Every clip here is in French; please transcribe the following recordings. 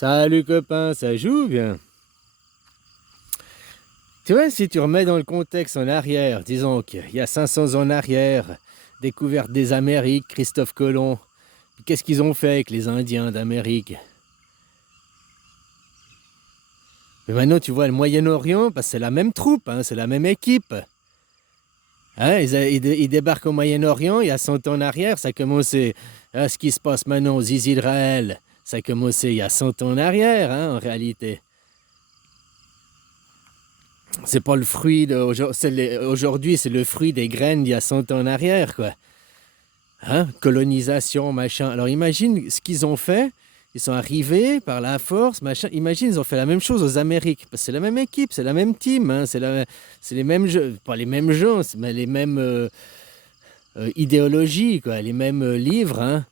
Salut copain, ça joue bien. Tu vois, si tu remets dans le contexte en arrière, disons qu'il y a 500 ans en arrière, découverte des Amériques, Christophe Colomb, puis qu'est-ce qu'ils ont fait avec les Indiens d'Amérique? Mais maintenant, tu vois, le Moyen-Orient, parce que c'est la même troupe, hein, c'est la même équipe. Hein, ils débarquent au Moyen-Orient, il y a 100 ans en arrière, ça a commencé, hein, ce qui se passe maintenant aux Israël, ça a commencé il y a 100 ans en arrière, hein, en réalité. C'est pas le fruit aujourd'hui, c'est le fruit des graines d'il y a 100 ans en arrière, quoi. Hein? Colonisation, machin. Alors imagine ce qu'ils ont fait. Ils sont arrivés par la force, machin. Imagine, ils ont fait la même chose aux Amériques. Parce que c'est la même équipe, c'est la même team, hein. C'est les mêmes jeux, pas les mêmes gens, mais les mêmes idéologies, quoi. Les mêmes livres, hein.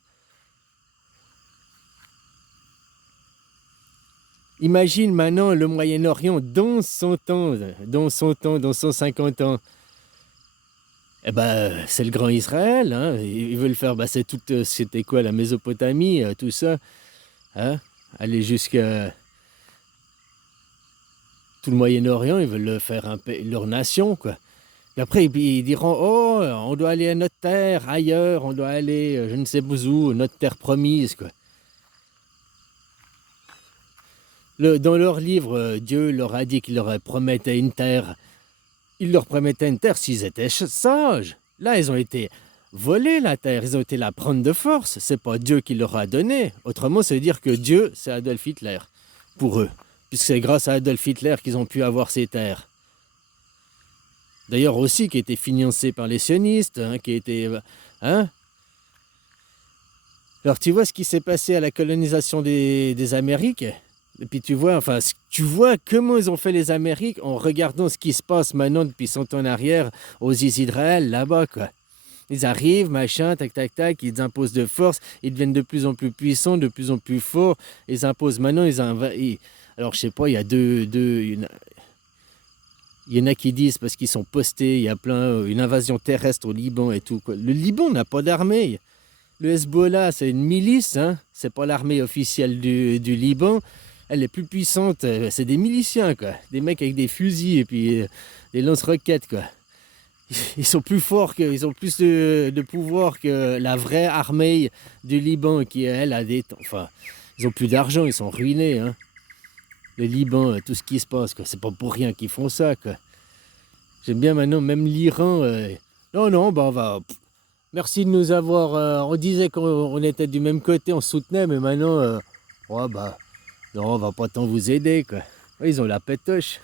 Imagine maintenant le Moyen-Orient dans 100 ans, dans 100 ans, dans 150 ans. Eh ben, c'est le grand Israël, hein. Ils veulent faire, bah, c'est tout, c'était quoi, la Mésopotamie, tout ça, hein. Aller jusqu'à tout le Moyen-Orient, ils veulent le faire leur nation, quoi. Et après, ils diront, oh, on doit aller à notre terre, ailleurs, on doit aller, je ne sais où, notre terre promise, quoi. Dans leur livre, Dieu leur a dit qu'il leur promettait une terre. Il leur promettait une terre s'ils étaient sages. Là, ils ont été volés la terre, ils ont été la prendre de force. C'est pas Dieu qui leur a donné. Autrement, ça veut dire que Dieu, c'est Adolf Hitler, pour eux. Puisque c'est grâce à Adolf Hitler qu'ils ont pu avoir ces terres. D'ailleurs aussi, qui a été financé par les sionistes, hein, qui a été... Hein. Alors, tu vois ce qui s'est passé à la colonisation des Amériques? Et puis tu vois comment ils ont fait les Amériques en regardant ce qui se passe maintenant depuis 100 ans en arrière aux Israël, là-bas, quoi. Ils arrivent, machin, tac, tac, tac, ils imposent de force, ils deviennent de plus en plus puissants, de plus en plus forts, ils imposent maintenant, alors je sais pas, il y a il y en a qui disent parce qu'ils sont postés, il y a une invasion terrestre au Liban et tout, quoi. Le Liban n'a pas d'armée. Le Hezbollah, c'est une milice, hein, c'est pas l'armée officielle du Liban. Elle est plus puissante, c'est des miliciens, quoi. Des mecs avec des fusils et puis des lance-roquettes, quoi. Ils sont plus forts, ils ont plus de pouvoir que la vraie armée du Liban qui, elle, a des... Enfin, ils ont plus d'argent, ils sont ruinés, hein. Le Liban, tout ce qui se passe, quoi. C'est pas pour rien qu'ils font ça, quoi. J'aime bien maintenant, même l'Iran... Non, non, bah on va... Merci de nous avoir... on disait qu'on était du même côté, on soutenait, mais maintenant... ouais, bah... Non, on va pas tant vous aider, quoi. Ouais, ils ont la pétoche.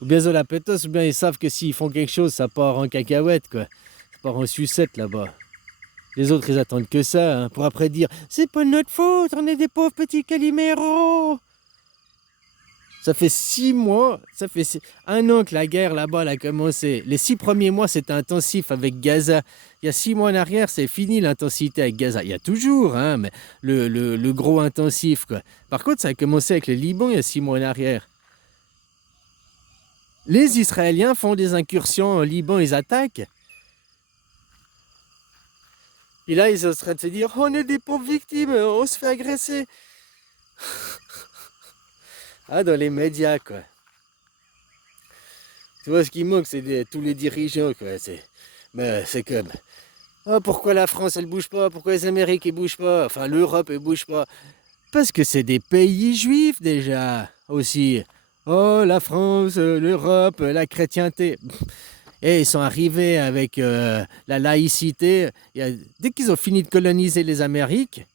Ou bien ils ont la pétoche, ou bien ils savent que s'ils font quelque chose, ça part en cacahuète, quoi. Ça part en sucette, là-bas. Les autres, ils attendent que ça, hein, pour après dire « C'est pas notre faute, on est des pauvres petits caliméros !» Ça fait 6 mois, ça fait 1 an que la guerre là-bas elle a commencé. Les 6 premiers mois, c'était intensif avec Gaza. Il y a 6 mois en arrière, c'est fini l'intensité avec Gaza. Il y a toujours, hein, mais le gros intensif, quoi. Par contre, ça a commencé avec le Liban il y a 6 mois en arrière. Les Israéliens font des incursions au Liban, ils attaquent. Et là, ils sont en train de se dire, on est des pauvres victimes, on se fait agresser. Ah, dans les médias, quoi. Tu vois, ce qui manque, c'est tous les dirigeants, quoi. C'est comme, oh, pourquoi la France, elle bouge pas? Pourquoi les Amériques, ils bougent pas? Enfin, l'Europe, elle bouge pas. Parce que c'est des pays juifs, déjà, aussi. Oh, la France, l'Europe, la chrétienté. Et ils sont arrivés avec la laïcité. Dès qu'ils ont fini de coloniser les Amériques,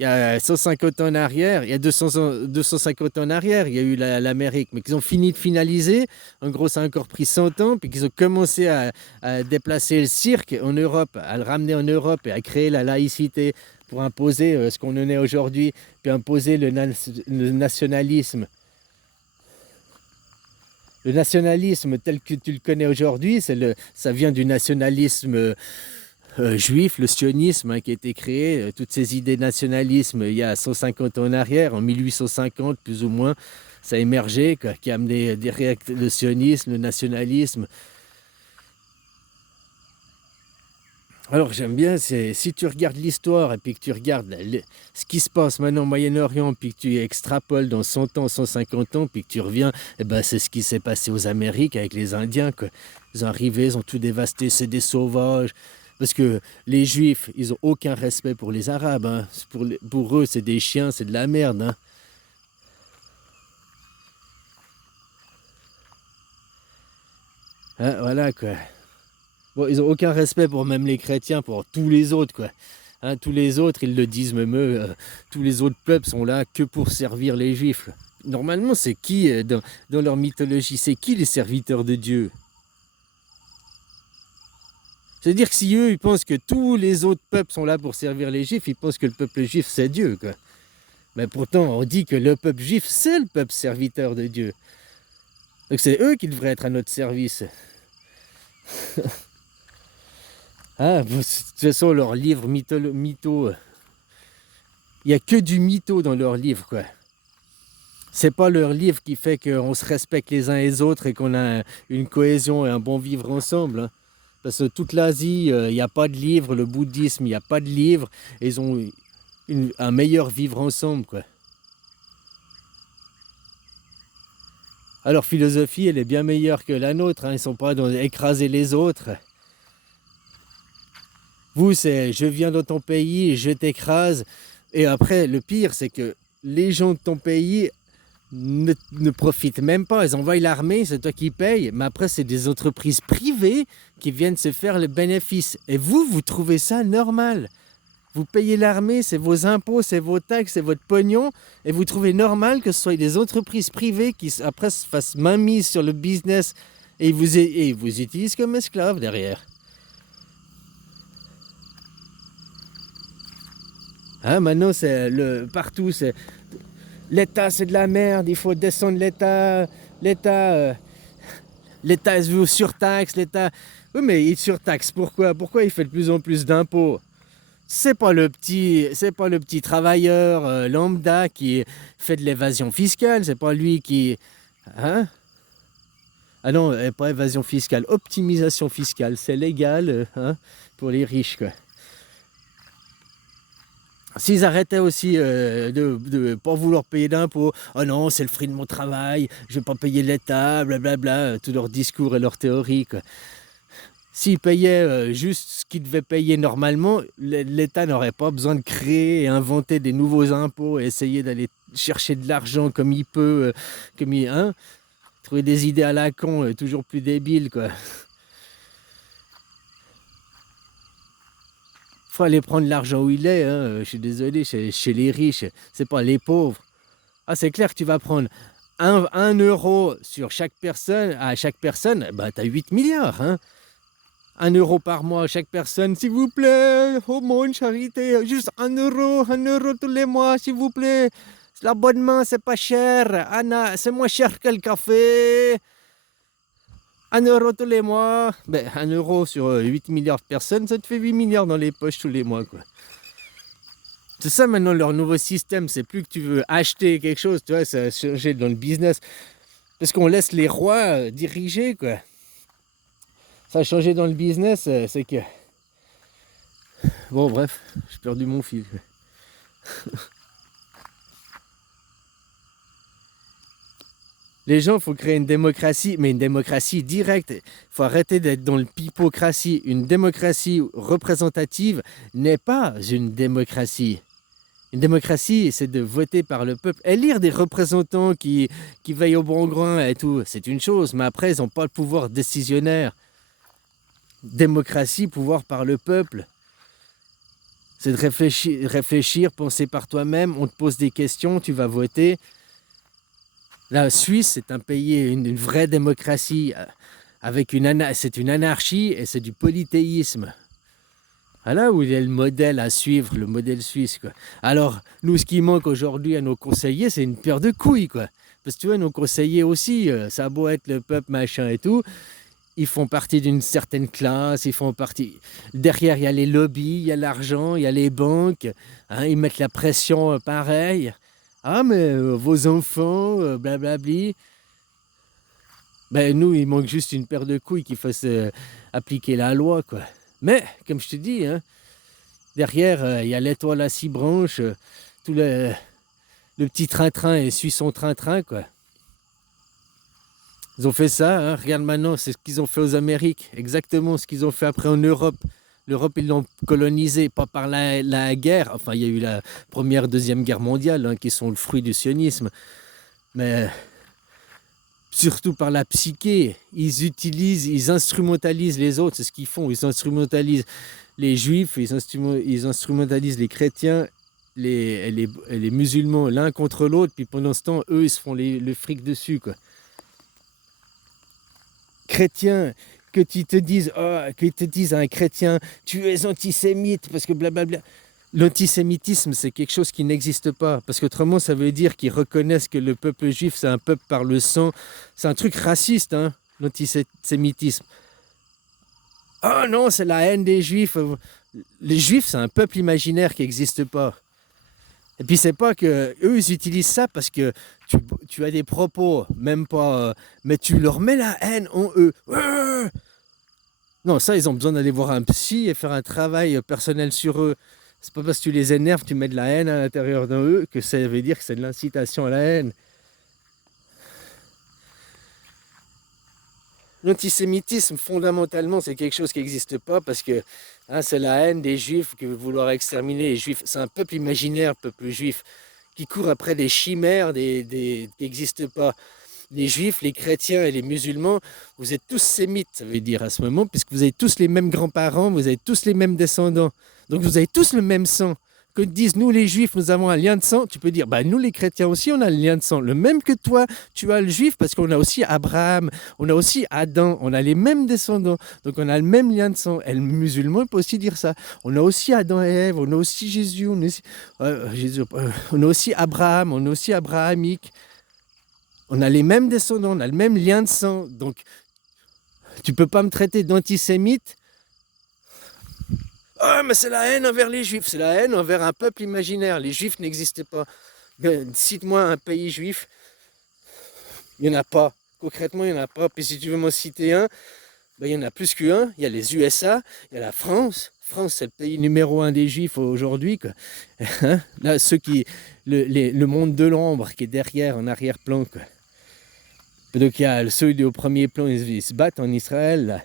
il y a 150 ans en arrière, il y a 250 ans en arrière, il y a eu l'Amérique, mais qu'ils ont fini de finaliser. En gros, ça a encore pris 100 ans, puis qu'ils ont commencé à déplacer le cirque en Europe, à le ramener en Europe et à créer la laïcité pour imposer ce qu'on en est aujourd'hui, puis imposer le nationalisme. Le nationalisme tel que tu le connais aujourd'hui, ça vient du nationalisme juif, le sionisme, hein, qui a été créé, toutes ces idées de nationalisme il y a 150 ans en arrière, en 1850 plus ou moins, ça a émergé, quoi, qui a amené le sionisme, le nationalisme. Alors j'aime bien, c'est si tu regardes l'histoire et puis que tu regardes ce qui se passe maintenant au Moyen-Orient, puis que tu extrapoles dans 100 ans, 150 ans, puis que tu reviens, eh ben c'est ce qui s'est passé aux Amériques avec les Indiens, quoi. Ils sont arrivés, ils ont tout dévasté, c'est des sauvages. Parce que les Juifs, ils ont aucun respect pour les Arabes, hein. Pour eux, c'est des chiens, c'est de la merde, hein. Hein, voilà, quoi. Bon, ils ont aucun respect pour même les chrétiens, pour tous les autres, quoi. Hein, tous les autres, ils le disent même eux, tous les autres peuples sont là que pour servir les juifs. Normalement, c'est qui, dans leur mythologie, c'est qui les serviteurs de Dieu? C'est-à-dire que si eux, ils pensent que tous les autres peuples sont là pour servir les juifs, ils pensent que le peuple juif, c'est Dieu, quoi. Mais pourtant, on dit que le peuple juif, c'est le peuple serviteur de Dieu. Donc c'est eux qui devraient être à notre service. Ah, de toute façon, leurs livres mytho, il n'y a que du mytho dans leurs livres, quoi. C'est pas leur livre qui fait qu'on se respecte les uns les autres et qu'on a une cohésion et un bon vivre ensemble, hein. Parce que toute l'Asie, il n'y a pas de livre, le bouddhisme, il n'y a pas de livre, et ils ont un meilleur vivre ensemble, quoi. Alors philosophie, elle est bien meilleure que la nôtre, hein. Ils sont pas dans écraser les autres. Vous, c'est je viens dans ton pays, je t'écrase. Et après, le pire, c'est que les gens de ton pays ne profitent même pas. Ils envoient l'armée, c'est toi qui payes. Mais après, c'est des entreprises privées qui viennent se faire le bénéfice. Et vous, vous trouvez ça normal. Vous payez l'armée, c'est vos impôts, c'est vos taxes, c'est votre pognon. Et vous trouvez normal que ce soit des entreprises privées qui, après, se fassent mainmise sur le business et ils vous utilisent comme esclaves derrière. Hein, maintenant, c'est partout, c'est l'État, c'est de la merde, il faut descendre l'État, l'État vous surtaxe, l'État. Oui, mais il surtaxe, pourquoi? Pourquoi il fait de plus en plus d'impôts? C'est pas le petit travailleur lambda qui fait de l'évasion fiscale, c'est pas lui qui. Hein? Ah non, pas évasion fiscale, optimisation fiscale, c'est légal, hein, pour les riches, quoi. S'ils arrêtaient aussi de ne pas vouloir payer d'impôts, oh non, c'est le fruit de mon travail, je ne vais pas payer l'État, blablabla, tous leurs discours et leurs théories, quoi. S'ils payaient juste ce qu'ils devaient payer normalement, l'État n'aurait pas besoin de créer et inventer des nouveaux impôts et essayer d'aller chercher de l'argent comme il peut, hein, trouver des idées à la con, toujours plus débiles, quoi. Faut aller prendre l'argent où il est, hein. Je suis désolé, chez les riches, c'est pas les pauvres. Ah, c'est clair que tu vas prendre 1 euro sur chaque personne, à chaque personne, bah t'as 8 milliards, hein. 1 euro par mois à chaque personne, s'il vous plaît, aumône, charité, juste 1 euro tous les mois, s'il vous plaît. L'abonnement, c'est pas cher, Anna, c'est moins cher que le café. 1 euro tous les mois, ben 1 euro sur 8 milliards de personnes, ça te fait 8 milliards dans les poches tous les mois, quoi. C'est ça maintenant leur nouveau système, c'est plus que tu veux acheter quelque chose, tu vois, ça a changé dans le business. Parce qu'on laisse les rois diriger, quoi. Ça a changé dans le business, c'est que. Bon, bref, j'ai perdu mon fil. Les gens, il faut créer une démocratie, mais une démocratie directe. Il faut arrêter d'être dans le pipocratie. Une démocratie représentative n'est pas une démocratie. Une démocratie, c'est de voter par le peuple. Élire des représentants qui veillent au bon grain et tout, c'est une chose, mais après, ils n'ont pas le pouvoir décisionnaire. Démocratie, pouvoir par le peuple. C'est de réfléchir, penser par toi-même, on te pose des questions, tu vas voter. La Suisse, c'est un pays, une vraie démocratie, avec c'est une anarchie et c'est du polythéisme. Voilà où il y a le modèle à suivre, le modèle suisse, quoi. Alors, nous, ce qui manque aujourd'hui à nos conseillers, c'est une paire de couilles, quoi. Parce que tu vois, nos conseillers aussi, ça a beau être le peuple, machin et tout, ils font partie d'une certaine classe, ils font partie. Derrière, il y a les lobbies, il y a l'argent, il y a les banques, hein, ils mettent la pression pareil. Ah, mais vos enfants, blablabli. Ben, nous, il manque juste une paire de couilles qui fasse appliquer la loi, quoi. Mais, comme je te dis, hein, derrière, il y a l'étoile à 6 branches, tout le petit train-train suit son train-train, quoi. Ils ont fait ça, hein. Regarde maintenant, c'est ce qu'ils ont fait aux Amériques, exactement ce qu'ils ont fait après en Europe. L'Europe, ils l'ont colonisée, pas par la guerre, enfin il y a eu la première, deuxième guerre mondiale, hein, qui sont le fruit du sionisme, mais surtout par la psyché. Ils instrumentalisent les autres, c'est ce qu'ils font, ils instrumentalisent les juifs, ils instrumentalisent les chrétiens, les musulmans l'un contre l'autre, puis pendant ce temps, eux, ils se font le fric dessus, quoi. Chrétien, qu'ils te disent à un chrétien, tu es antisémite, parce que blablabla. L'antisémitisme, c'est quelque chose qui n'existe pas, parce qu'autrement, ça veut dire qu'ils reconnaissent que le peuple juif, c'est un peuple par le sang. C'est un truc raciste, hein, l'antisémitisme. Oh non, c'est la haine des juifs. Les juifs, c'est un peuple imaginaire qui n'existe pas. Et puis c'est pas que eux ils utilisent ça parce que tu as des propos, même pas, mais tu leur mets la haine en eux. Non, ça ils ont besoin d'aller voir un psy et faire un travail personnel sur eux. C'est pas parce que tu les énerves, tu mets de la haine à l'intérieur d'eux que ça veut dire que c'est de l'incitation à la haine. L'antisémitisme, fondamentalement, c'est quelque chose qui n'existe pas parce que hein, c'est la haine des juifs que vouloir exterminer les juifs. C'est un peuple imaginaire, peuple juif, qui court après des chimères qui n'existent pas. Les juifs, les chrétiens et les musulmans, vous êtes tous sémites, ça veut dire à ce moment, puisque vous avez tous les mêmes grands-parents, vous avez tous les mêmes descendants. Donc vous avez tous le même sang. Que te disent, nous les juifs, nous avons un lien de sang, tu peux dire, bah, nous les chrétiens aussi, on a le lien de sang. Le même que toi, tu as le juif, parce qu'on a aussi Abraham, on a aussi Adam, on a les mêmes descendants. Donc on a le même lien de sang. Et le musulman peut aussi dire ça. On a aussi Adam et Ève, on a aussi Jésus, on a aussi Abraham, on a aussi abrahamique. On a les mêmes descendants, on a le même lien de sang. Donc tu peux pas me traiter d'antisémite. Ah, mais c'est la haine envers les juifs, c'est la haine envers un peuple imaginaire. Les juifs n'existaient pas. Cite-moi un pays juif. Il n'y en a pas. Concrètement, il n'y en a pas. Puis si tu veux m'en citer un, ben, il y en a plus qu'un. Il y a les USA, il y a la France. France, c'est le pays numéro 1 des juifs aujourd'hui. Hein? Là, le monde de l'ombre qui est derrière, en arrière-plan. Quoi. Donc il y a ceux au premier plan, ils se battent en Israël. Là.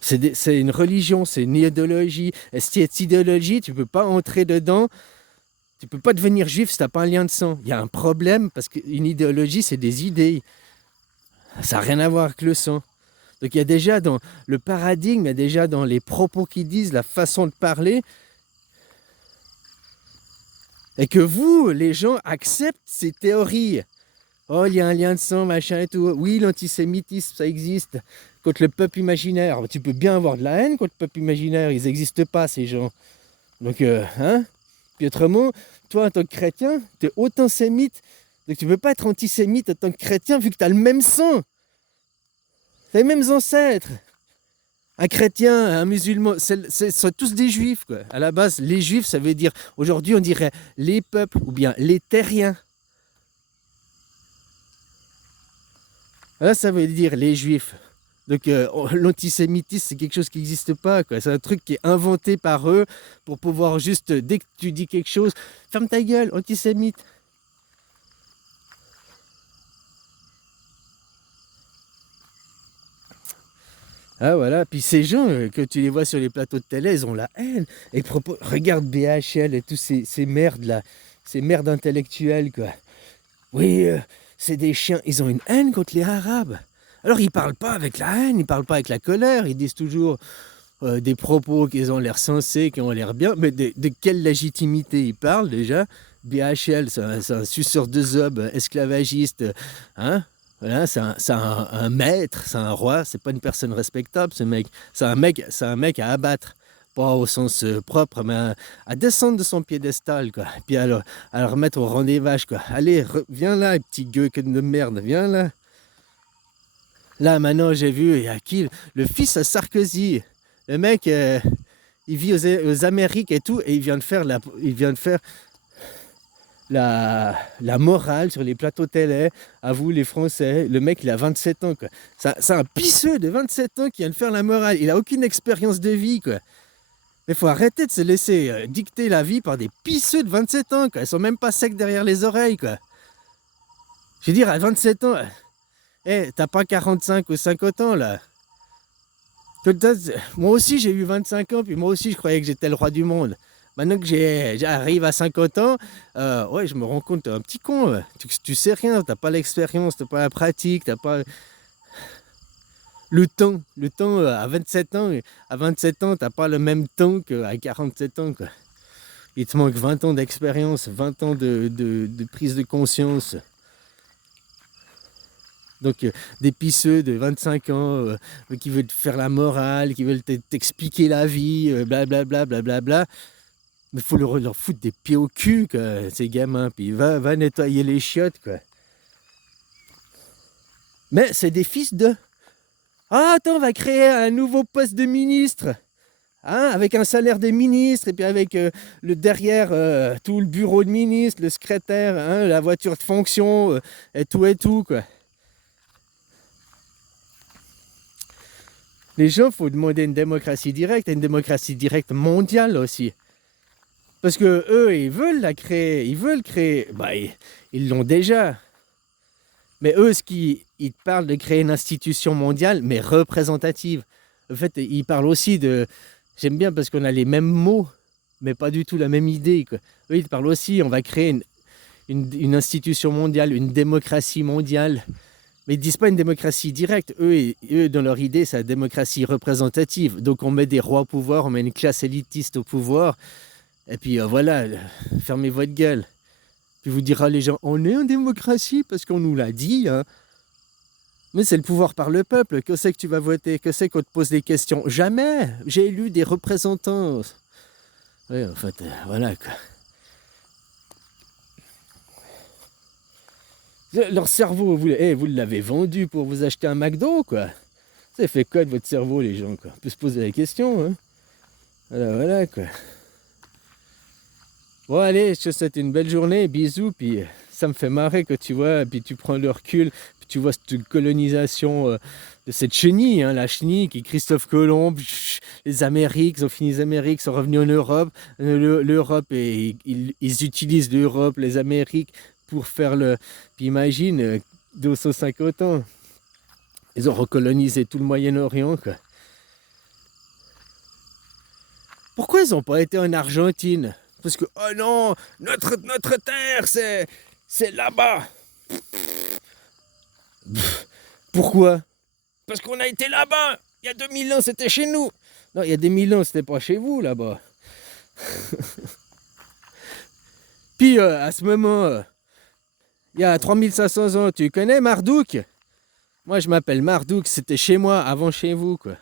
C'est une religion, c'est une idéologie. Et cette idéologie, tu ne peux pas entrer dedans. Tu ne peux pas devenir juif si tu n'as pas un lien de sang. Il y a un problème parce qu'une idéologie, c'est des idées. Ça n'a rien à voir avec le sang. Donc il y a déjà dans le paradigme, il y a déjà dans les propos qu'ils disent, la façon de parler. Et que vous, les gens, acceptent ces théories. Oh, il y a un lien de sang, machin et tout. Oui, l'antisémitisme, ça existe. Contre le peuple imaginaire. Tu peux bien avoir de la haine contre le peuple imaginaire. Ils n'existent pas, ces gens. Donc, hein. Puis autrement, toi, en tant que chrétien, tu es autant sémite. Donc, tu ne peux pas être antisémite en tant que chrétien vu que tu as le même sang. Tu as les mêmes ancêtres. Un chrétien, un musulman, sont tous des juifs, quoi. À la base, les juifs, ça veut dire, aujourd'hui, on dirait les peuples ou bien les terriens. Là, ça veut dire les juifs. Donc l'antisémitisme, c'est quelque chose qui n'existe pas. Quoi. C'est un truc qui est inventé par eux pour pouvoir juste, dès que tu dis quelque chose, ferme ta gueule, antisémite. Ah voilà, puis ces gens, que tu les vois sur les plateaux de télé, ils ont la haine. Et regarde BHL et tous ces merdes là, ces merdes intellectuelles quoi. Oui, c'est des chiens, ils ont une haine contre les Arabes. Alors ils parlent pas avec la haine, ils parlent pas avec la colère, ils disent toujours des propos qui ont l'air sensés, qui ont l'air bien, mais de quelle légitimité ils parlent déjà? BHL, c'est un suceur de zob, esclavagiste, hein? Voilà, c'est un maître, c'est un roi, c'est pas une personne respectable ce mec. C'est un mec à abattre. Pas au sens propre, mais à descendre de son piédestal, quoi. Puis à le remettre au rang des vaches, quoi. Allez, viens là, petit gueux de merde, viens là. Là, maintenant, j'ai vu, il y a qui? Le fils à Sarkozy. Le mec, il vit aux Amériques et tout, et il vient de faire la morale sur les plateaux télé, à vous les Français. Le mec, il a 27 ans, quoi. C'est un pisseux de 27 ans qui vient de faire la morale. Il a aucune expérience de vie, quoi. Mais faut arrêter de se laisser dicter la vie par des pisseux de 27 ans, quoi. Ils sont même pas secs derrière les oreilles, quoi. Je veux dire, à 27 ans, t'as pas 45 ou 50 ans, là. Moi aussi, j'ai eu 25 ans, puis moi aussi, je croyais que j'étais le roi du monde. Maintenant que j'arrive à 50 ans, ouais, je me rends compte, t'es un petit con. Tu sais rien, t'as pas l'expérience, t'as pas la pratique, t'as pas le temps. Le temps, à 27 ans, t'as pas le même temps qu'à 47 ans, quoi. Il te manque 20 ans d'expérience, 20 ans de prise de conscience. Donc des pisseux de 25 ans qui veulent te faire la morale, qui veulent t'expliquer la vie, blablabla, blablabla. Mais il faut leur foutre des pieds au cul, quoi, ces gamins. Puis va nettoyer les chiottes, quoi. Mais c'est des fils de... Ah, attends, on va créer un nouveau poste de ministre. Hein, avec un salaire des ministres, et puis avec le derrière, tout le bureau de ministre, le secrétaire, hein, la voiture de fonction, et tout, quoi. Les gens, il faut demander une démocratie directe, et une démocratie directe mondiale aussi. Parce que eux, ils veulent la créer, bah, ils l'ont déjà. Mais eux, ils parlent de créer une institution mondiale, mais représentative. En fait, ils parlent aussi de... J'aime bien parce qu'on a les mêmes mots, mais pas du tout la même idée, quoi. Eux, ils parlent aussi, on va créer une institution mondiale, une démocratie mondiale. Mais ils ne disent pas une démocratie directe. Eux, dans leur idée, c'est la démocratie représentative. Donc on met des rois au pouvoir, on met une classe élitiste au pouvoir. Et puis voilà, fermez votre gueule. Puis vous dira les gens, on est en démocratie parce qu'on nous l'a dit. Hein. Mais c'est le pouvoir par le peuple. Que c'est que tu vas voter? Que c'est qu'on te pose des questions? Jamais. J'ai élu des représentants. Oui, en fait, voilà, quoi. Leur cerveau, vous l'avez vendu pour vous acheter un McDo, quoi. Ça fait quoi de votre cerveau, les gens, quoi? On peut se poser la question, hein. Voilà, quoi. Bon, allez, je te souhaite une belle journée, bisous, puis ça me fait marrer que tu vois, puis tu prends le recul, puis tu vois cette colonisation de cette chenille, hein, la chenille qui est Christophe Colomb, les Amériques, ils ont fini les Amériques, sont revenus en Europe, l'Europe, et ils utilisent l'Europe, les Amériques, pour faire le... Puis imagine, 250 ans, ils ont recolonisé tout le Moyen-Orient, quoi. Pourquoi ils n'ont pas été en Argentine? Parce que, oh non, notre terre, c'est là-bas. Pourquoi? Parce qu'on a été là-bas. Il y a 2000 ans, c'était chez nous. Non, il y a des 1000 ans, c'était pas chez vous, là-bas. Puis, à ce moment, il y a 3500 ans, tu connais Marduk? Moi, je m'appelle Marduk, c'était chez moi, avant chez vous, quoi.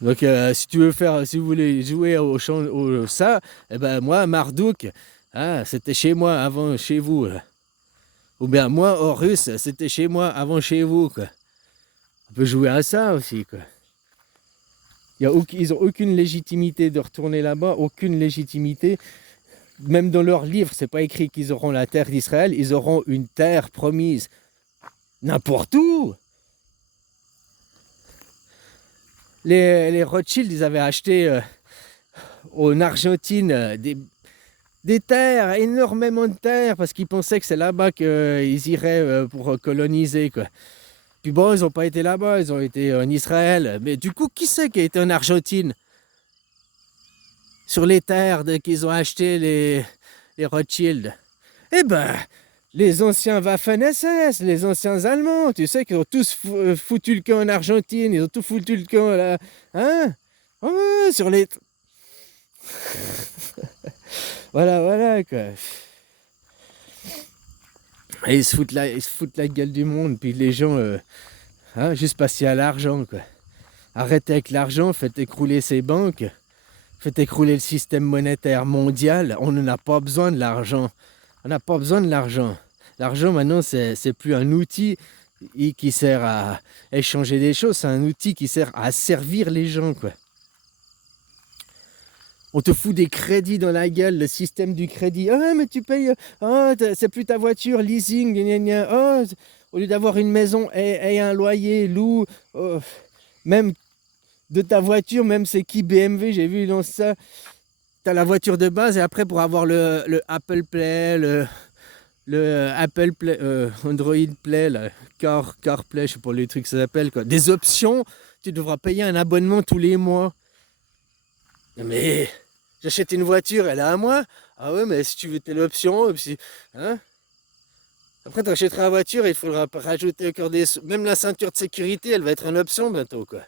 Donc, si vous voulez jouer au ça, eh ben moi, Marduk, hein, c'était chez moi, avant chez vous. Là. Ou bien moi, Horus, c'était chez moi, avant chez vous, quoi. On peut jouer à ça aussi, quoi. Ils n'ont aucune légitimité de retourner là-bas, aucune légitimité. Même dans leur livre, c'est pas écrit qu'ils auront la terre d'Israël, ils auront une terre promise. N'importe où. Les Rothschild, ils avaient acheté en Argentine des terres, énormément de terres, parce qu'ils pensaient que c'est là-bas qu'ils iraient pour coloniser, quoi. Puis bon, ils n'ont pas été là-bas, ils ont été en Israël. Mais du coup, qui c'est qui a été en Argentine? Sur les terres qu'ils ont achetées, les Rothschild. Eh ben, les anciens Waffen-SS, les anciens Allemands, tu sais qu'ils ont tous foutu le camp en Argentine, ils ont tout foutu le camp là. Hein? Ouais, sur les... voilà, quoi. Et ils se foutent la gueule du monde, puis les gens, hein, juste parce qu'il y a l'argent, quoi. Arrêtez avec l'argent, faites écrouler ces banques, faites écrouler le système monétaire mondial. On n'en a pas besoin de l'argent. On n'a pas besoin de l'argent. L'argent, maintenant, c'est plus un outil qui sert à échanger des choses, c'est un outil qui sert à servir les gens, quoi. On te fout des crédits dans la gueule, le système du crédit. Ah, mais tu payes, ah, c'est plus ta voiture, leasing, gna gna gna. Ah, au lieu d'avoir une maison et un loyer, loue, oh, même de ta voiture, même c'est qui BMW, j'ai vu, ils lancent ça. T'as la voiture de base et après pour avoir le Apple Play, le Apple Play, Android Play, CarPlay, je sais pas les trucs que ça s'appelle, quoi. Des options, tu devras payer un abonnement tous les mois. Mais j'achète une voiture, elle est à moi. Ah ouais, mais si tu veux telle option, hein? Après, tu achèteras la voiture et il faudra rajouter encore des. Même la ceinture de sécurité, elle va être une option bientôt, quoi.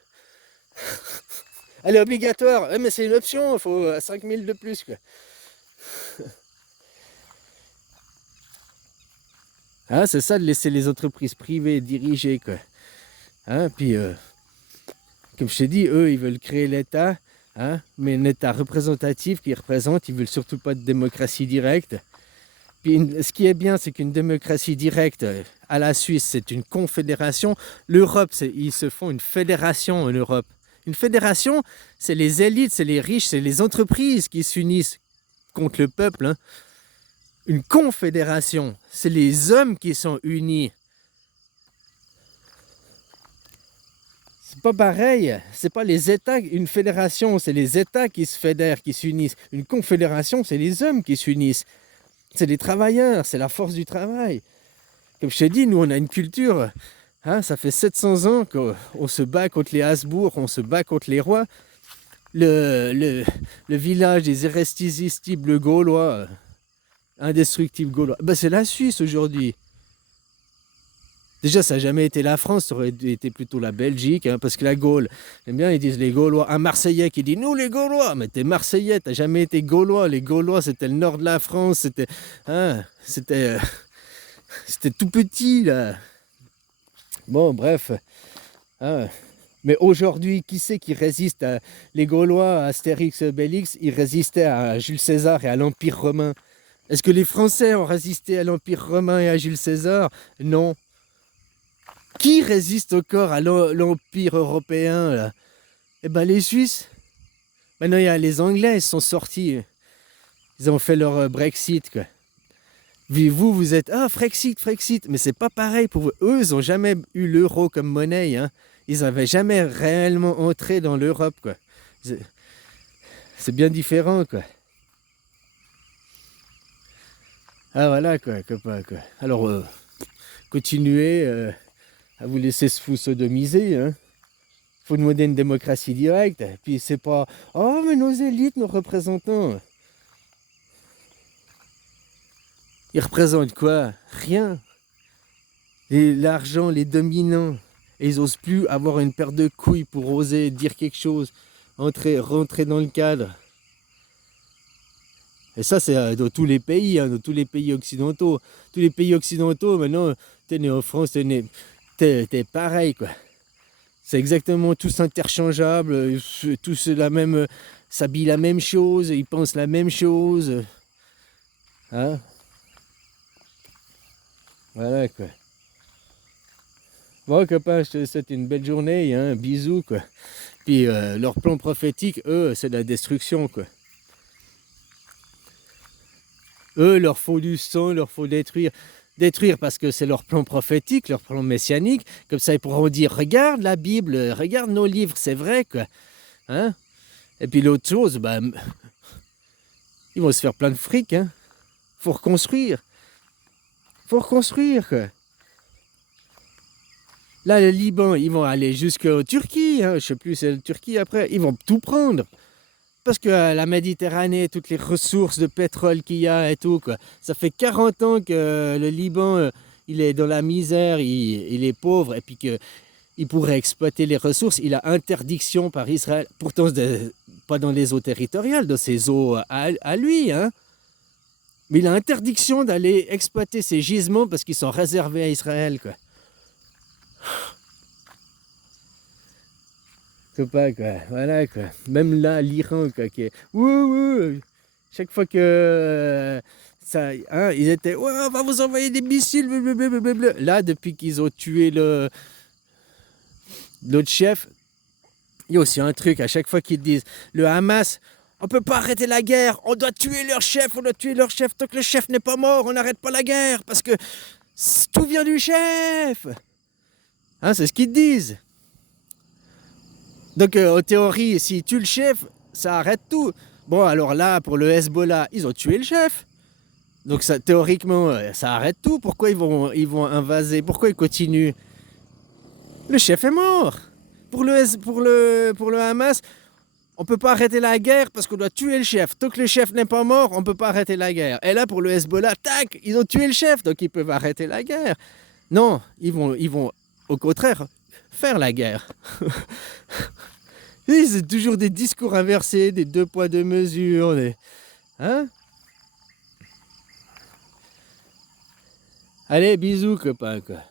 Elle est obligatoire. Ouais, mais c'est une option, il faut 5000 de plus, quoi. Hein, c'est ça de laisser les entreprises privées diriger, quoi. Hein, puis, comme je t'ai dit, eux, ils veulent créer l'État, hein, mais un État représentatif qui représente, ils veulent surtout pas de démocratie directe. Puis, ce qui est bien, c'est qu'une démocratie directe, à la Suisse, c'est une confédération. L'Europe, ils se font une fédération en Europe. Une fédération, c'est les élites, c'est les riches, c'est les entreprises qui s'unissent contre le peuple, hein. Une confédération, c'est les hommes qui sont unis. C'est pas pareil, c'est pas les États. Une fédération, c'est les États qui se fédèrent, qui s'unissent. Une confédération, c'est les hommes qui s'unissent. C'est les travailleurs, c'est la force du travail. Comme je t'ai dit, nous on a une culture, hein, ça fait 700 ans qu'on se bat contre les Habsbourg, on se bat contre les rois. Le village des irrésistibles gaulois, indestructibles gaulois, ben c'est la Suisse aujourd'hui. Déjà, ça n'a jamais été la France, ça aurait été plutôt la Belgique, hein, parce que la Gaule, j'aime bien, ils disent les Gaulois. Un Marseillais qui dit nous les Gaulois, mais t'es Marseillais, t'as jamais été Gaulois. Les Gaulois, c'était le nord de la France, c'était tout petit là. Bon, bref. Hein. Mais aujourd'hui, qui c'est qui résiste les Gaulois, à Astérix, Obélix, ils résistaient à Jules César et à l'Empire romain. Est-ce que les Français ont résisté à l'Empire romain et à Jules César? Non. Qui résiste encore à l'Empire européen là? Eh ben les Suisses. Maintenant il y a les Anglais, ils sont sortis. Ils ont fait leur Brexit, quoi. Vous êtes Frexit, mais c'est pas pareil pour vous. Eux, ils n'ont jamais eu l'euro comme monnaie, hein. Ils n'avaient jamais réellement entré dans l'Europe, quoi. C'est bien différent, quoi. Ah voilà, quoi, copain, quoi. Alors, continuez à vous laisser vous sodomiser, hein. Faut demander une démocratie directe. Puis c'est pas oh mais nos élites, nos représentants. Ils représentent quoi? Rien. L'argent, les dominants. Et ils osent plus avoir une paire de couilles pour oser dire quelque chose, rentrer dans le cadre. Et ça, c'est dans tous les pays, hein, dans tous les pays occidentaux. Tous les pays occidentaux, maintenant, t'es né en France, t'es pareil, quoi. C'est exactement tous interchangeables, tous la même, s'habillent la même chose, ils pensent la même chose. Hein? Voilà, quoi. Bon, copain, je te souhaite une belle journée, hein, bisous, quoi. Puis leur plan prophétique, eux, c'est la destruction, quoi. Eux, leur faut du sang, leur faut détruire. Détruire parce que c'est leur plan prophétique, leur plan messianique. Comme ça, ils pourront dire, regarde la Bible, regarde nos livres, c'est vrai, quoi. Hein? Et puis l'autre chose, bah, ils vont se faire plein de fric, hein. Faut reconstruire. Faut reconstruire, quoi. Là, le Liban, ils vont aller jusqu'en Turquie, hein. Je sais plus, c'est la Turquie après. Ils vont tout prendre. Parce que la Méditerranée, toutes les ressources de pétrole qu'il y a et tout, quoi. Ça fait 40 ans que le Liban, il est dans la misère, il est pauvre, et puis qu'il pourrait exploiter les ressources. Il a interdiction par Israël, pourtant pas dans les eaux territoriales, dans ses eaux à lui, hein. Mais il a interdiction d'aller exploiter ces gisements parce qu'ils sont réservés à Israël, quoi. Copain, quoi. Voilà, quoi. Même là, l'Iran, quoi, qui est... Ouh. Chaque fois que ça, hein, ils étaient, ouais, on va vous envoyer des missiles, blablabla. Là, depuis qu'ils ont tué l'autre chef, il y a aussi un truc, à chaque fois qu'ils disent, le Hamas, On peut pas arrêter la guerre. On doit tuer leur chef. On doit tuer leur chef. Tant que le chef n'est pas mort, on n'arrête pas la guerre. Parce que tout vient du chef. Hein, c'est ce qu'ils disent. Donc, en théorie, s'ils tuent le chef, ça arrête tout. Bon, alors là, pour le Hezbollah, ils ont tué le chef. Donc, ça, théoriquement, ça arrête tout. Pourquoi ils vont invaser? Pourquoi ils continuent? Le chef est mort. Pour le Hamas, on peut pas arrêter la guerre parce qu'on doit tuer le chef. Tant que le chef n'est pas mort, on peut pas arrêter la guerre. Et là, pour le Hezbollah, tac, ils ont tué le chef, donc ils peuvent arrêter la guerre. Non, ils vont au contraire faire la guerre. C'est toujours des discours inversés, des deux poids deux mesures. Hein? Allez, bisous, copains, quoi.